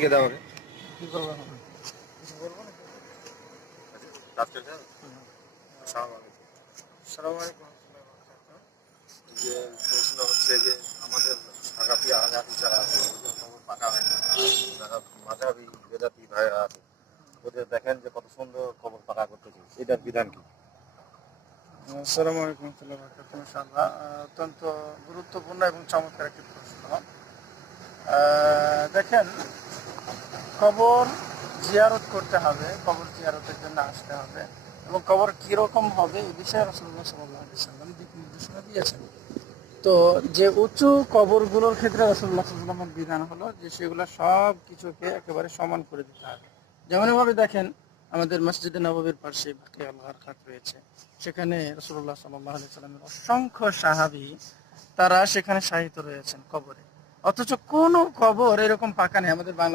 দিকে দাও আগে। কি করবো এখন? কিছু বলবো নাকি? আসসালামু আলাইকুম। আসসালামু আলাইকুম ওয়া রাহমাতুল্লাহি ওয়া বারাকাতুহু। যে প্রশ্ন হচ্ছে যে আমাদের সাকাফি আগামী যারা আছে ওদের খবর পাকা হয় না, আর যারা মাঝাবি বেদাতি ভাইরা আছে ওদের দেখেন যে কত সুন্দর খবর পাকা করতেছে, এটার বিধান কি? আসসালামু আলাইকুম ওয়া রাহমাতুল্লাহি ওয়া বারাকাতুহু। ইনশাআল্লাহ অত্যন্ত গুরুত্বপূর্ণ এবং চমৎকার একটি প্রশ্ন। দেখেন, কবর জিয়ারত করতে হবে, কবর জিয়ারতের জন্য আসতে হবে এবং কবর কীরকম হবে এই বিষয়ে রাসূলুল্লাহ সাল্লাল্লাহু আলাইহি ওয়াসাল্লাম দিক নির্দেশনা দিয়েছেন। তো যে উঁচু কবরগুলোর ক্ষেত্রে রাসূলুল্লাহ সাল্লাল্লাহু আলাইহি ওয়াসাল্লামের বিধান হলো যে সেগুলো সব কিছুকে একেবারে সমান করে দিতে হবে। যেমনভাবে দেখেন, আমাদের মসজিদে নববীর পাশে বাকিয়া আল গারকাত রয়েছে, সেখানে রাসূলুল্লাহ সাল্লাল্লাহু আলাইহি ওয়াসাল্লামের অসংখ্য সাহাবী তারা সেখানে শায়িত রয়েছেন কবরে, অথচ কোনো কবর এরকম পাকা নেই। আমাদের